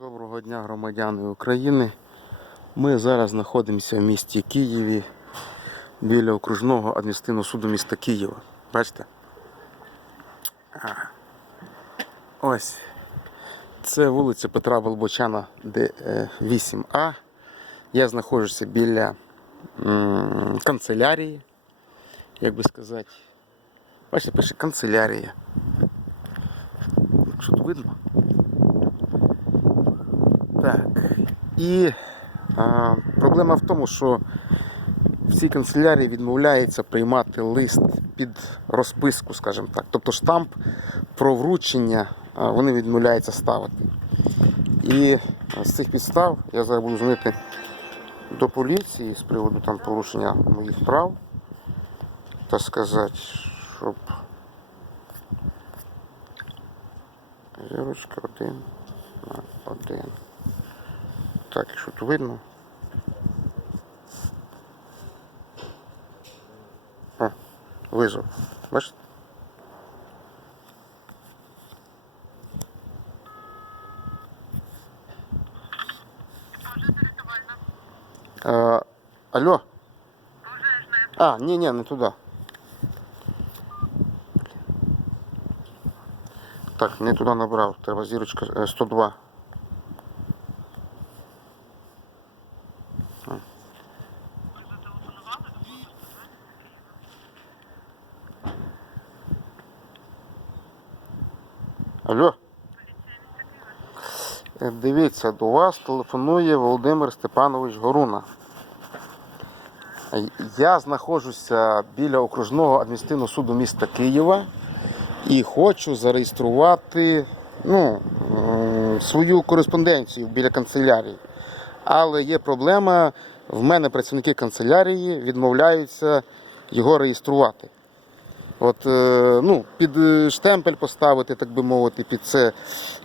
Доброго дня, громадяни України. Ми зараз знаходимося в місті Києві біля окружного адміністративного суду міста Києва. Бачите? Ось. Це вулиця Петра Болбочана, де е, 8А. Я знаходжуся біля канцелярії, як би сказати. Бачите, пише канцелярія. Що тут видно? Так. І а, проблема в тому, що в цій канцелярії відмовляється приймати лист під розписку, скажімо так. Тобто штамп про вручення вони відмовляються ставити. І з цих підстав я зараз буду дзвонити до поліції з приводу там порушення моїх прав. Так сказати, щоб. Зірочка один на один. Так, що тут видно? О, визов. Бачите? А, алло? А, ні, ні, не туди. Так, не туди набрав. Треба зірочка е, 102. Алло. Е, Дивіться, до вас телефонує Володимир Степанович Горуна. Я знаходжуся біля окружного адміністративного суду міста Києва і хочу зареєструвати ну, свою кореспонденцію біля канцелярії. Але є проблема, в мене працівники канцелярії відмовляються його реєструвати. От, е, ну, під е, штемпель поставити, так би мовити, під це.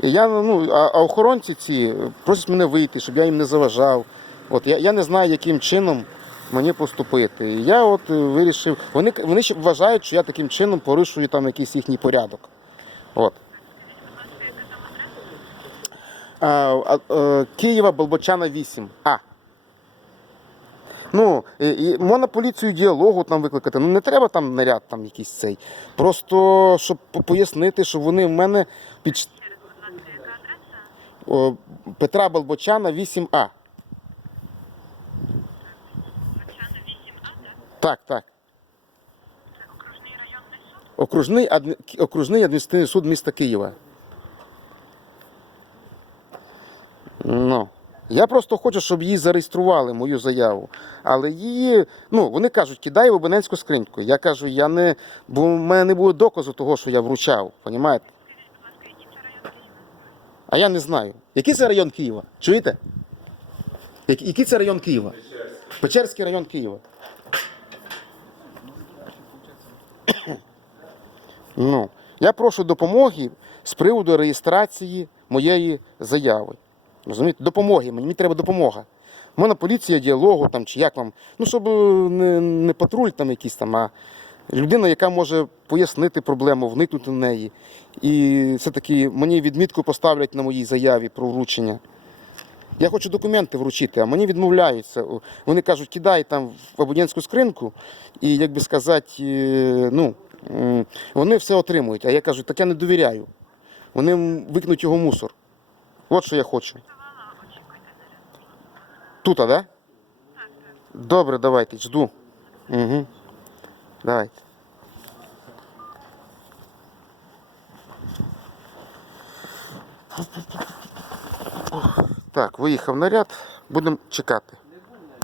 Я, ну, а, а охоронці ці просять мене вийти, щоб я їм не заважав. От, я, я не знаю, яким чином мені поступити. І я от е, вирішив, вони, вони ще вважають, що я таким чином порушую там якийсь їхній порядок. От. А, а, е, Києва Болбочана 8. А. Ну, можна поліцію діалогу там викликати. Ну не треба там наряд там якийсь цей. Просто щоб пояснити, що вони в мене під о, Петра Болбочана 8А. Бачана 8А, так? Так, так. Це окружний районний суд. Окружний адміністративний суд міста Києва. Ну. Я просто хочу, щоб її зареєстрували, мою заяву. Але її, ну, вони кажуть, кидай в абонентську скриньку. Я кажу, я не, бо в мене не буде доказу того, що я вручав. Понімаєте? А я не знаю. Який це район Києва? Чуєте? Який це район Києва? Печерський район Києва. Ну, я прошу допомоги з приводу реєстрації моєї заяви. Розумієте? Допомоги. Мені треба допомога. У мене поліція діалогу там, чи як вам. Ну, щоб е, не, не патруль там якийсь там, а людина, яка може пояснити проблему, вникнути в неї. І все-таки мені відмітку поставлять на моїй заяві про вручення. Я хочу документи вручити, а мені відмовляються. Вони кажуть, кидай там в абонентську скринку, і, як би сказати, е, ну, вони все отримують. А я кажу, так я не довіряю. Вони м, викинуть його мусор. От що я хочу. Тут, а, да? Добре, давайте, жду. Угу. Давайте. Так, виїхав наряд, будемо чекати.